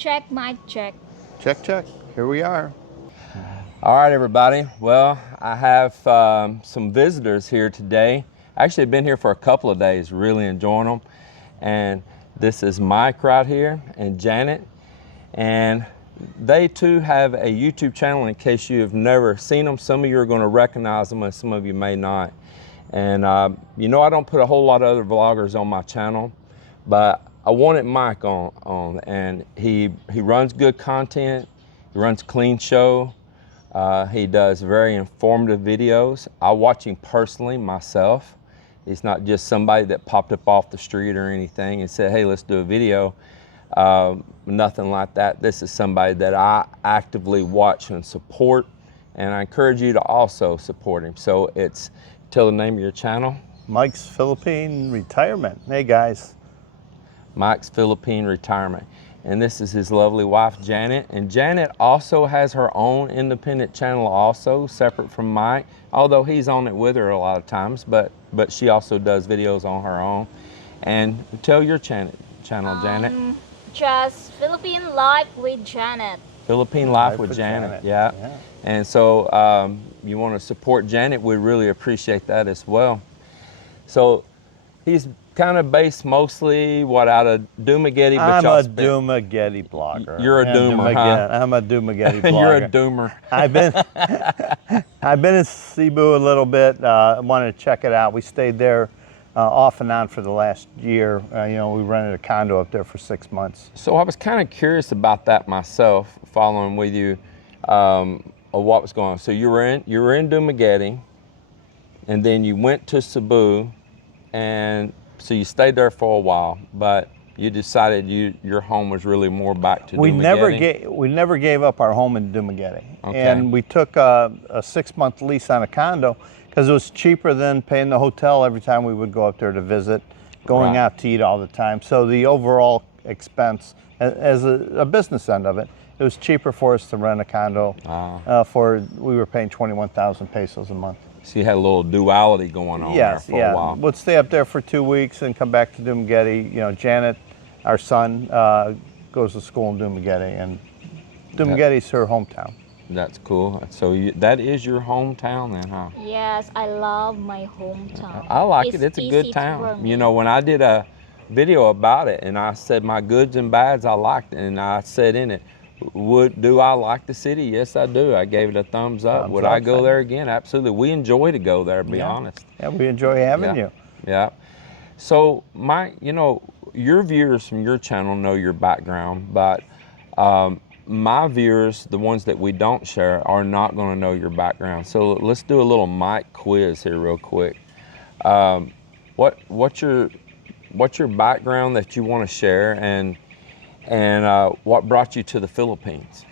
Check, mic check. Check, check. Here we are. All right, everybody. Well, I have some visitors here today. Actually, I've been here for a couple of days, really enjoying them. And this is Mike right here and Janet. And they too have a YouTube channel. In case you have never seen them, some of you are going to recognize them and some of you may not. And you know, I don't put a whole lot of other vloggers on my channel, but I wanted Mike on, and he runs good content. He runs a clean show. He does very informative videos. I watch him personally myself. He's not just somebody that popped up off the street or anything and said, hey, let's do a video. Nothing like that. This is somebody that I actively watch and support, and I encourage you to also support him. So tell the name of your channel. Mike's Philippine Retirement. Hey guys. Mike's Philippine Retirement. And this is his lovely wife, Janet. And Janet also has her own independent channel also, separate from Mike, although he's on it with her a lot of times, but she also does videos on her own. And tell your channel, Janet. Just Philippine Life with Janet. Philippine Life with Janet. Yeah. And so you want to support Janet, we really appreciate that as well. So he's kind of based mostly out of Dumaguete, but I'm a Dumaguete blogger. You're a doomer, huh? I'm a Dumaguete blogger. You're a doomer. I've been in Cebu a little bit. I wanted to check it out. We stayed there off and on for the last year. You know, we rented a condo up there for 6 months. So I was kind of curious about that myself, following with you of what was going on. So you were in Dumaguete, and then you went to Cebu, and so you stayed there for a while, but you decided your home was really more back to Dumaguete. We never gave up our home in Dumaguete. Okay. And we took a 6-month lease on a condo because it was cheaper than paying the hotel every time we would go up there to visit, going out to eat all the time. So the overall expense, as a business end of it, it was cheaper for us to rent a condo. We were paying 21,000 pesos a month. So you had a little duality going on there for a while. We'd stay up there for 2 weeks and come back to Dumaguete. You know, Janet, our son, goes to school in Dumaguete, and Dumaguete's her hometown. That's cool. So that is your hometown then, huh? Yes, I love my hometown. I like it. It's a good town. You know, when I did a video about it and I said my goods and bads I liked it, and I said in it, do I like the city? Yes, I do. I gave it a thumbs up. Would I go there again? Absolutely. We enjoy to go there, to be honest. Yeah, we enjoy having you. Yeah. So, Mike, you know, your viewers from your channel know your background, but my viewers, the ones that we don't share, are not going to know your background. So let's do a little Mike quiz here real quick. What's your background that you want to share, and what brought you to the Philippines?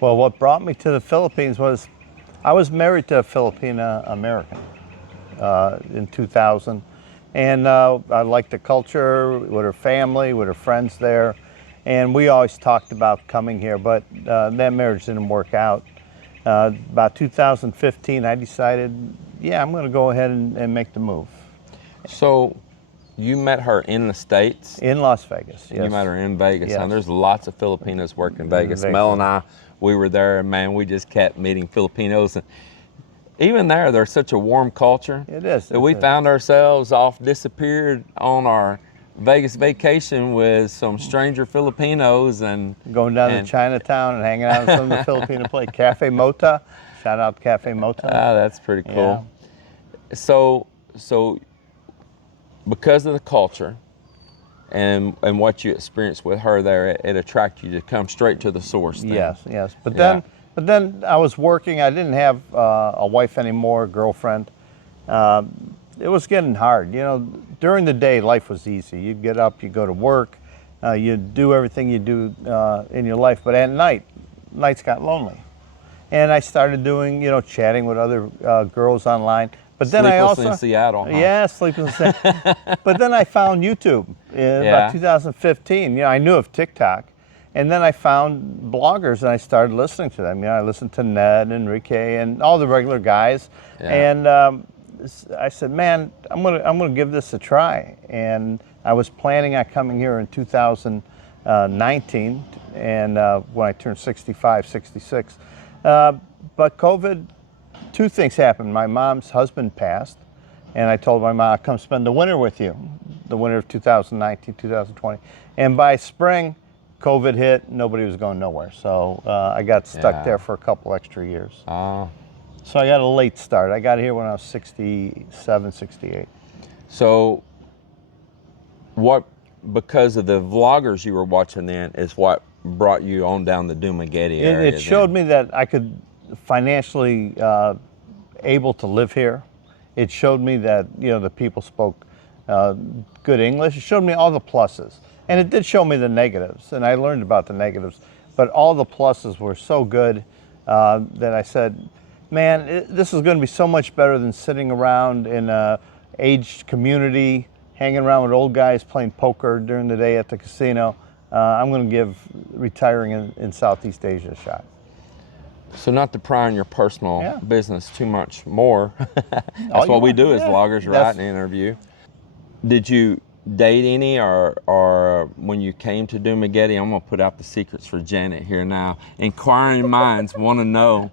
Well, what brought me to the Philippines was I was married to a Filipina American in 2000. And I liked the culture, with her family, with her friends there. And we always talked about coming here, but that marriage didn't work out. About 2015, I decided, yeah, I'm going to go ahead and make the move. So you met her in the States? In Las Vegas, yes. You met her in Vegas. Yes. And there's lots of Filipinos work in Vegas. Mel and I, we were there, and man, we just kept meeting Filipinos. And even there, there's such a warm culture. It is. That we found ourselves disappeared on our Vegas vacation with some stranger Filipinos, and going down to Chinatown and hanging out in some of the Filipino place. Cafe Mota. Shout out to Cafe Mota. That's pretty cool. Yeah. So because of the culture and what you experienced with her there, it attracted you to come straight to the source then. Yes. But then I was working. I didn't have a wife anymore, a girlfriend. It was getting hard. You know, during the day, life was easy. You'd get up, you go to work, you do everything you do in your life. But at night, nights got lonely. And I started doing, chatting with other girls online. But then I also in Seattle. Huh? Yeah, sleeping in Seattle. But then I found YouTube in about 2015. I knew of TikTok, and then I found bloggers and I started listening to them. I listened to Ned, Enrique, and all the regular guys. And I said, man, I'm gonna give this a try. And I was planning on coming here in 2016, 19, and when I turned 65, 66. But COVID, two things happened. My mom's husband passed, and I told my mom, I'll come spend the winter with you, the winter of 2019, 2020. And by spring, COVID hit, nobody was going nowhere. So I got stuck there for a couple extra years. So I got a late start. I got here when I was 67, 68. So what, because of the vloggers you were watching then, is what brought you on down the Dumaguete area? It showed me that I could financially able to live here. It showed me that, you know, the people spoke good English. It showed me all the pluses. And it did show me the negatives, and I learned about the negatives. But all the pluses were so good that I said, man, this is going to be so much better than sitting around in a aged community, hanging around with old guys playing poker during the day at the casino. I'm going to give retiring in Southeast Asia a shot. So not to pry on your personal business too much more. That's what we do as vloggers, right? And interview. Did you date any, or when you came to Dumaguete? I'm going to put out the secrets for Janet here now. Inquiring minds want to know.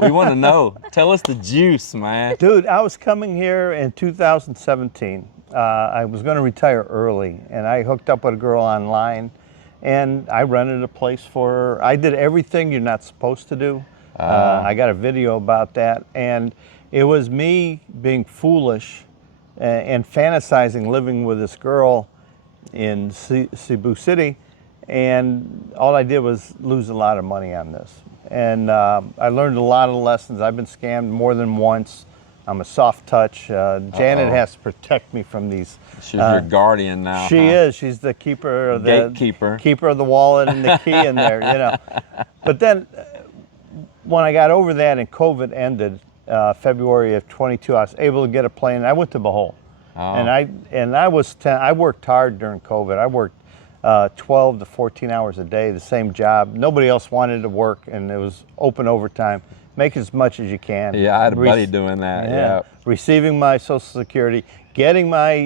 We want to know. Tell us the juice, man. Dude, I was coming here in 2017. I was going to retire early, and I hooked up with a girl online, and I rented a place for her. I did everything you're not supposed to do. I got a video about that, and it was me being foolish and fantasizing living with this girl in Cebu City, and all I did was lose a lot of money on this. And I learned a lot of lessons. I've been scammed more than once. I'm a soft touch. Janet has to protect me from these. She's your guardian now. She is. She's the keeper of the keeper of the wallet and the key in there, you know. But then when I got over that and COVID ended, February of 22, I was able to get a plane. I went to Bohol. And I worked hard during COVID. I worked 12 to 14 hours a day, the same job. Nobody else wanted to work, and it was open overtime. make as much as you can. Yeah, I had a buddy doing that. Yeah. Receiving my Social Security, getting my,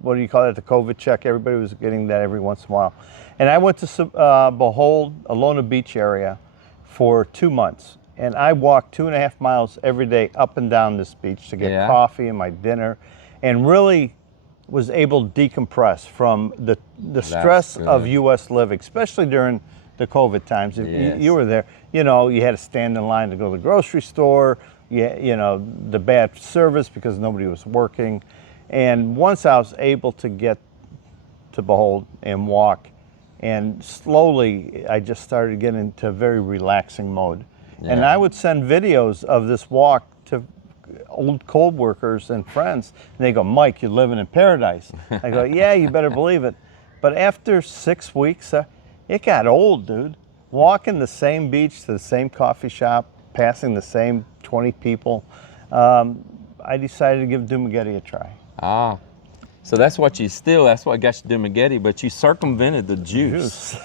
what do you call it, the COVID check. Everybody was getting that every once in a while. And I went to Behold, Alona Beach area for 2 months. And I walked 2.5 miles every day up and down this beach to get coffee and my dinner, and really was able to decompress from the stress of U.S. living, especially during the COVID times. If you were there, you had to stand in line to go to the grocery store, the bad service because nobody was working. And once I was able to get to Behold and walk, and slowly I just started getting into a very relaxing mode. Yeah. And I would send videos of this walk to old coal workers and friends, and they go, "Mike, you're living in paradise." I go, "Yeah, you better believe it." But after 6 weeks, it got old, dude. Walking the same beach to the same coffee shop, passing the same 20 people, I decided to give Dumaguete a try. Ah. So that's what got you Dumaguete, but you circumvented the juice.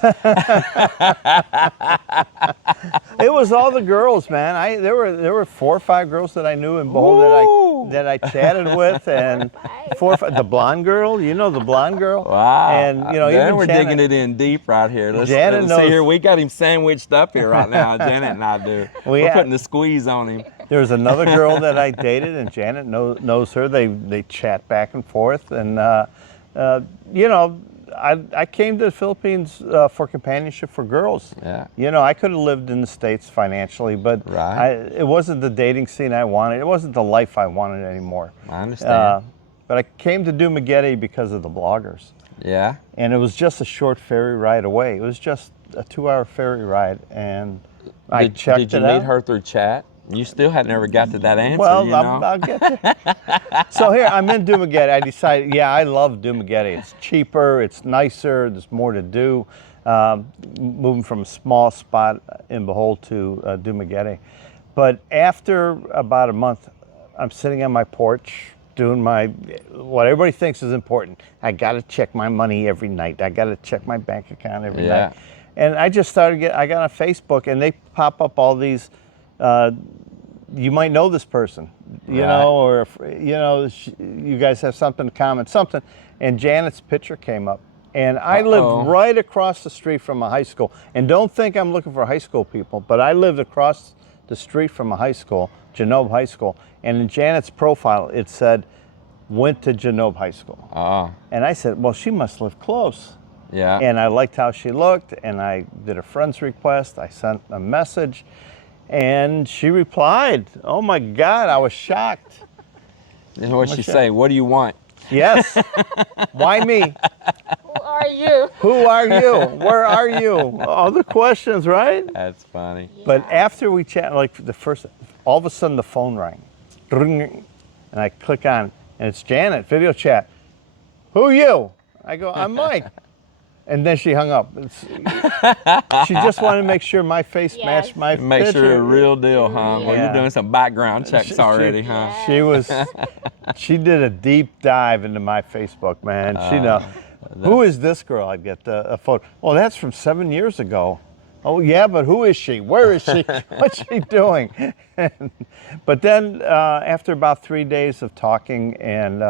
It was all the girls, man. There were 4 or 5 girls that I knew in Behold that I chatted with, and 4 or 5, the blonde girl, the blonde girl. Wow. And even we're digging it in deep right here. Let's see here. We got him sandwiched up here right now. Janet and I do. We're putting the squeeze on him. There's another girl that I dated, and Janet knows her. They chat back and forth, and I came to the Philippines for companionship for girls. Yeah. I could have lived in the States financially, but it wasn't the dating scene I wanted. It wasn't the life I wanted anymore. I understand. But I came to Dumaguete because of the bloggers. Yeah. And it was just a short ferry ride away. It was just a 2-hour ferry ride, and I checked it out. Did you meet her through chat? You still had never got to that answer, Well, I'll get there. So here, I'm in Dumaguete. I decided, I love Dumaguete. It's cheaper, it's nicer, there's more to do. Moving from a small spot in Behold to Dumaguete. But after about a month, I'm sitting on my porch doing what everybody thinks is important. I got to check my money every night. I got to check my bank account every night. And I just I got on Facebook, and they pop up all these, you might know this person, or if, you guys have something in common, something. And Janet's picture came up, and I lived right across the street from a high school. And don't think I'm looking for high school people, but I lived across the street from a high school, Genobe High School. And in Janet's profile, it said, "Went to Genobe High School." And I said, well, she must live close. Yeah. And I liked how she looked, and I did a friend's request. I sent a message, and she replied. Oh my God, I was shocked. And what'd she say? What do you want? Yes. Why me? Who are you? Who are you? Where are you? All the questions, right? That's funny. Yeah. But after we chat, all of a sudden the phone rang. And I click on, and it's Janet, video chat. Who you? I go, I'm Mike. And then she hung up. She just wanted to make sure my face matched my picture. Make sure a real deal, huh? Well, you're doing some background checks already, huh? She did a deep dive into my Facebook, man. Who is this girl? I get a photo. Well, that's from 7 years ago. Oh yeah, but who is she? Where is she? What's she doing? But then after about 3 days of talking, and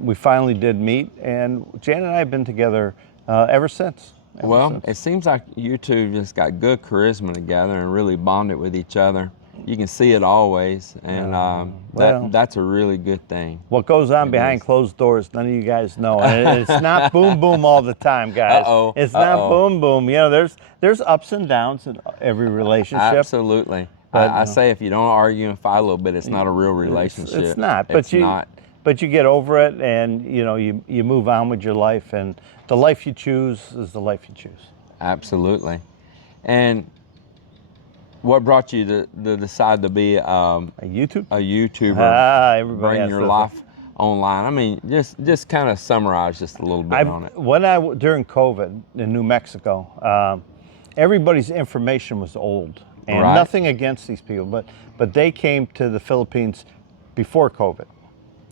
we finally did meet, and Janet and I have been together ever since. It seems like you two just got good charisma together and really bonded with each other. You can see it always, and that's a really good thing. What goes on behind closed doors, none of you guys know. And it's not boom boom all the time, guys. It's not boom boom. There's ups and downs in every relationship. Absolutely. But I say if you don't argue and fight a little bit, it's not a real relationship. It's not. But you get over it, and you move on with your life, and the life you choose is the life you choose. Absolutely. And what brought you to decide to be a YouTuber? Everybody bring your life online. I mean, just kind of summarize just a little bit on it. During COVID in New Mexico, everybody's information was old, and nothing against these people, but they came to the Philippines before COVID.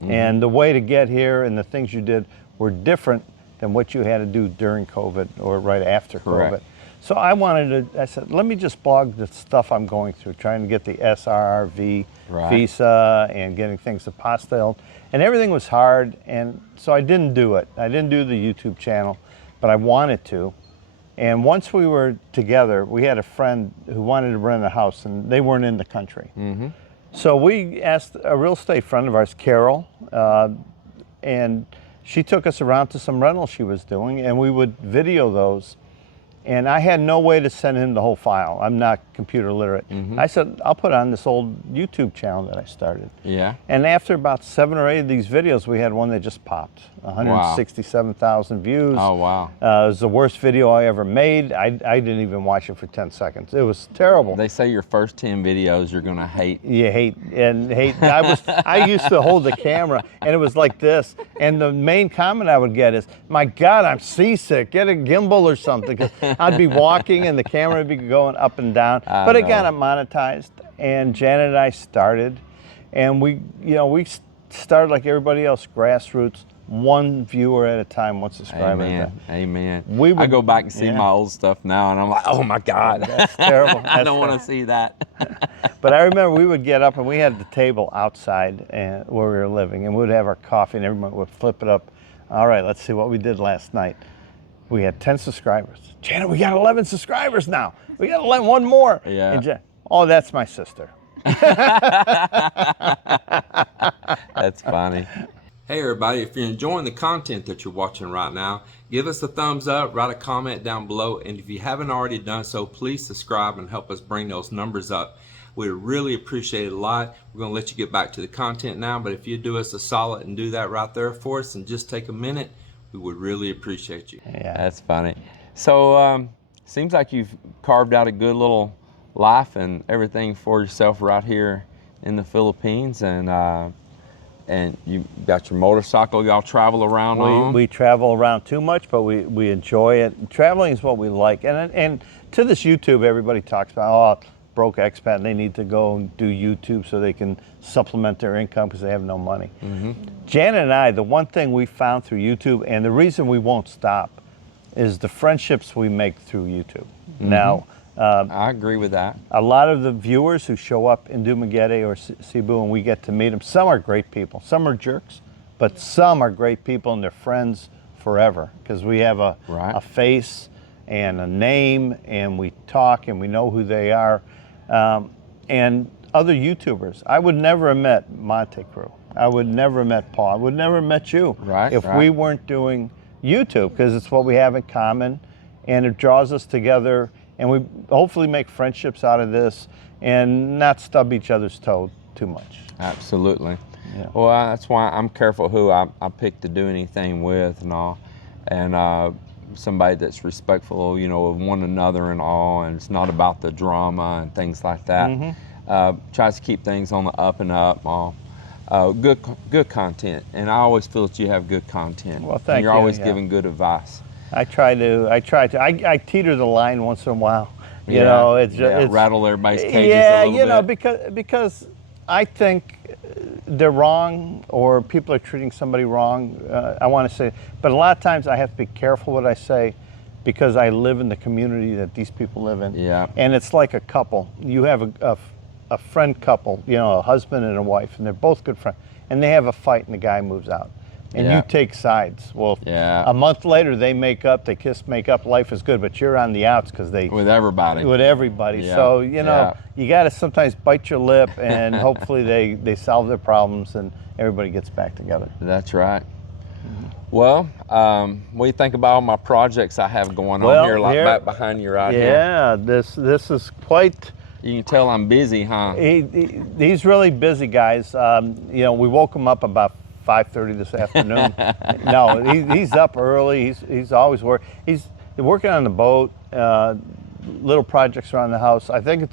Mm-hmm. And the way to get here and the things you did were different than what you had to do during COVID or right after COVID. So I wanted to, I said, let me just blog the stuff I'm going through, trying to get the SRRV visa and getting things apostilled. And everything was hard, and so I didn't do it. I didn't do the YouTube channel, but I wanted to. And once we were together, we had a friend who wanted to rent a house, and they weren't in the country. So we asked a real estate friend of ours, Carol, and she took us around to some rentals she was doing, and we would video those. And I had no way to send him the whole file. I'm not computer literate. I said, I'll put on this old YouTube channel that I started. Yeah. And after about 7 or 8 of these videos, we had one that just popped. 167,000 views. Oh, wow. It was the worst video I ever made. I didn't even watch it for 10 seconds. It was terrible. They say your first 10 videos you're gonna hate. You hate. I used to hold the camera and it was like this. And the main comment I would get is, my God, I'm seasick. Get a gimbal or something. 'Cause I'd be walking and the camera would be going up and down. But it got it monetized. And Janet and I started. And we started like everybody else, grassroots. 1 viewer at a time, 1 subscriber at a time. Amen. I go back and see my old stuff now, and I'm like, oh my God. That's terrible. I don't want to see that. But I remember we would get up and we had the table outside where we were living, and we would have our coffee and everyone would flip it up. All right, let's see what we did last night. We had 10 subscribers. Janet, we got 11 subscribers now. We got 11, 1 more. Yeah. And oh, that's my sister. That's funny. Hey everybody, if you're enjoying the content that you're watching right now, give us a thumbs up, write a comment down below, and if you haven't already done so, please subscribe and help us bring those numbers up. We really appreciate it a lot. We're going to let you get back to the content now, but if you do us a solid and do that right there for us and just take a minute, we would really appreciate you. Yeah. That's funny. So, seems like you've carved out a good little life and everything for yourself right here in the Philippines, and you got your motorcycle y'all travel around on? We travel around too much, but we enjoy it. Traveling is what we like. And to this YouTube, everybody talks about, oh, broke expat, and they need to go and do YouTube so they can supplement their income because they have no money. Janet and I, the one thing we found through YouTube, and the reason we won't stop, is the friendships we make through YouTube. Now, I agree with that. a lot of the viewers who show up in Dumaguete or Cebu and we get to meet them, some are great people. Some are jerks, but some are great people and they're friends forever because we have a face and a name and we talk and we know who they are. And other YouTubers, I would never have met Monte Crew. I would never have met Paul. I would never have met you if we weren't doing YouTube, because it's what we have in common and it draws us together. And we hopefully make friendships out of this and not stub each other's toe too much. Absolutely. Yeah. Well, that's why I'm careful who I pick to do anything with and all. And somebody that's respectful, of one another and all, and it's not about the drama and things like that. Tries to keep things on the up and up, all. Good content. And I always feel that you have good content. Well, thank and you're you. always giving good advice. I try to. I teeter the line once in a while. You know, it's rattle everybody's cages a little bit. because I think they're wrong or people are treating somebody wrong. I want to say, but a lot of times I have to be careful what I say because I live in the community that these people live in. Yeah. And it's like a couple. You have a friend couple, a husband and a wife, and they're both good friends, and they have a fight and the guy moves out. And you take sides. Well, a month later they make up, they kiss, make up, life is good, but you're on the outs because with everybody. Yeah. So, you got to sometimes bite your lip and hopefully they solve their problems and everybody gets back together. That's right. Well, what do you think about all my projects I have going on here, like back behind you right here? Yeah, this is quite... You can tell I'm busy, huh? He's really busy, guys. We woke him up about 5:30 this afternoon. No, he's up early. He's always working. He's working on the boat, little projects around the house. I think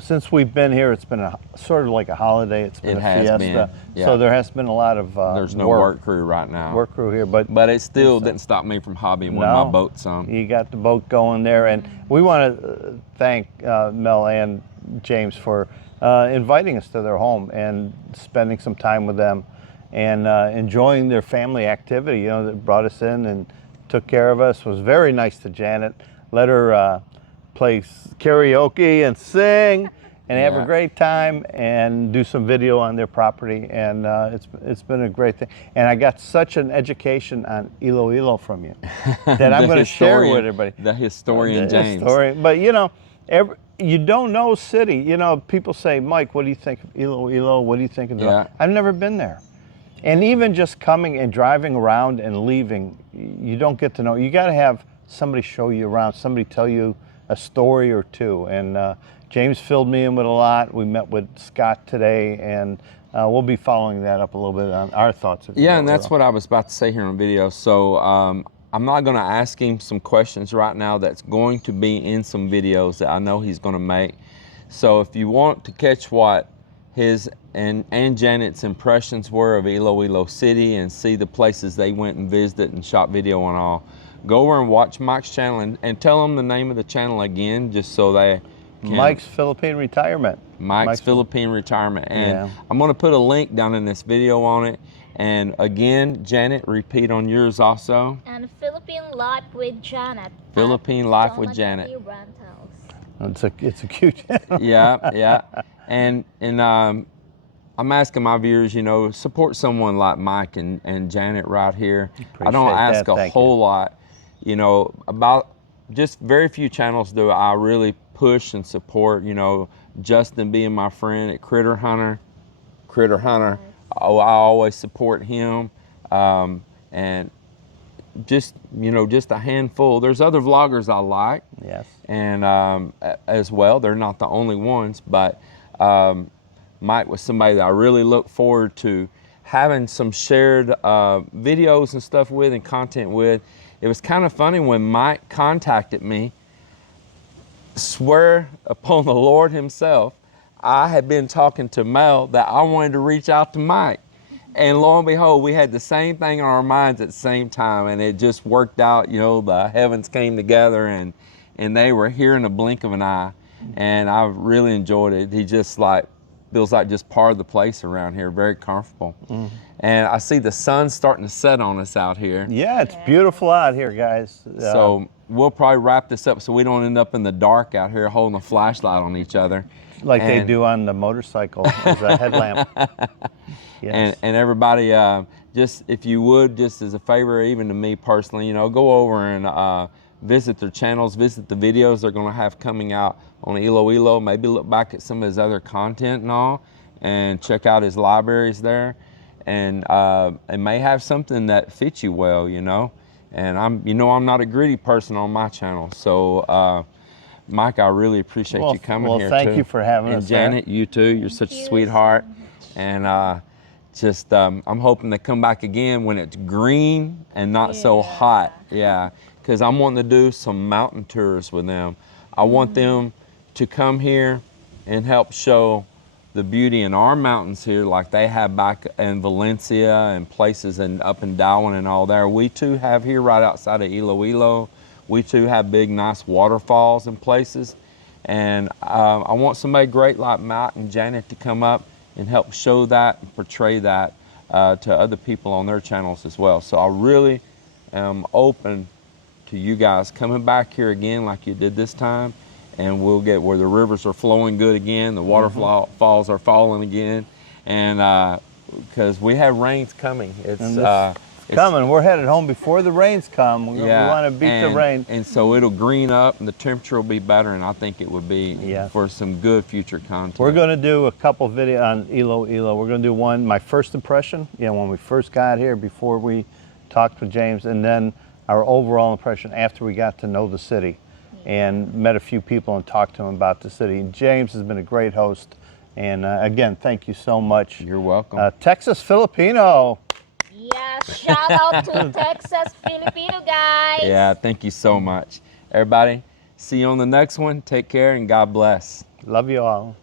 since we've been here, it's been sort of like a holiday. It's been a fiesta. So there has been a lot of there's no work crew right now. Work crew here, but it still didn't stop me from hobbying with my boat some. You got the boat going there, and we want to thank Mel and James for inviting us to their home and spending some time with them. And enjoying their family activity, they brought us in and took care of us. Was very nice to Janet. let her play karaoke and sing and have a Yeah. great time and do some video on their property. And it's been a great thing. And I got such an education on Iloilo from you that I'm going to share with everybody. The historian James. But you don't know city. You know, people say, Mike, what do you think of Iloilo? What do you think of that? Yeah. I've never been there. And even just coming and driving around and leaving, you don't get to know. You got to have somebody show you around, somebody tell you a story or two. And James filled me in with a lot. We met with Scott today, and we'll be following that up a little bit on our thoughts. Yeah, and that's what I was about to say here on video. So I'm not going to ask him some questions right now that's going to be in some videos that I know he's going to make. So if you want to catch what his and Janet's impressions were of Iloilo City and see the places they went and visited and shot video and all, go over and watch Mike's channel and tell them the name of the channel again, just so they can. Mike's Philippine Retirement. Mike's Philippine Retirement. And Yeah. I'm going to put a link down in this video on it. And again, Janet, repeat on yours also. And Philippine Life with Janet. Philippine Life with Janet. Rentals. It's a cute channel. Yeah. And I'm asking my viewers, you know, support someone like Mike and Janet right here. I don't Appreciate ask that. a Thank whole lot, you know, about just very few channels do I really push and support, you know, Justin being my friend at Critter Hunter. Oh, I always support him. And just, you know, just a handful. There's other vloggers I like. Yes. And as well, they're not the only ones, but Mike was somebody that I really look forward to having some shared videos and stuff with and content with. It was kind of funny when Mike contacted me, swear upon the Lord himself, I had been talking to Mel that I wanted to reach out to Mike. And lo and behold, we had the same thing on our minds at the same time, and it just worked out. You know, the heavens came together, and they were here in a blink of an eye. And I really enjoyed it. He just feels like just part of the place around here, very comfortable. And I see the sun starting to set on us out here. Yeah, it's beautiful out here, guys. So we'll probably wrap this up so we don't end up in the dark out here holding a flashlight on each other. Like they do on the motorcycle as a headlamp. Yes. And everybody, just if you would, just as a favor, even to me personally, you know, go over and visit their channels, visit the videos they're going to have coming out on Iloilo. Maybe look back at some of his other content and all, and check out his libraries there. And it may have something that fits you well, you know. And I'm not a greedy person on my channel, so. Mike, I really appreciate you coming here. Well, thank you for having us. And Janet, you too. You're such a sweetheart. And I'm hoping to come back again when it's green and not so hot. Yeah, because I'm wanting to do some mountain tours with them. I want them to come here and help show the beauty in our mountains here, like they have back in Valencia and places and up in Darwin and all there. We too have here right outside of Iloilo. We too have big, nice waterfalls and places. And I want somebody great like Matt and Janet to come up and help show that and portray that to other people on their channels as well. So I really am open to you guys coming back here again like you did this time. And we'll get where the rivers are flowing good again, the waterfalls are falling again. And because we have rains coming. It's coming. We're headed home before the rains come. We want to beat the rain. And so it'll green up and the temperature will be better, and I think it would be for some good future content. We're going to do a couple videos on Iloilo. We're going to do one, my first impression, when we first got here before we talked with James, and then our overall impression after we got to know the city and met a few people and talked to them about the city. James has been a great host. And again, thank you so much. You're welcome. Texas Filipino. Yeah, shout out to Texas Filipino, guys. Yeah, thank you so much. Everybody, see you on the next one. Take care and God bless. Love you all.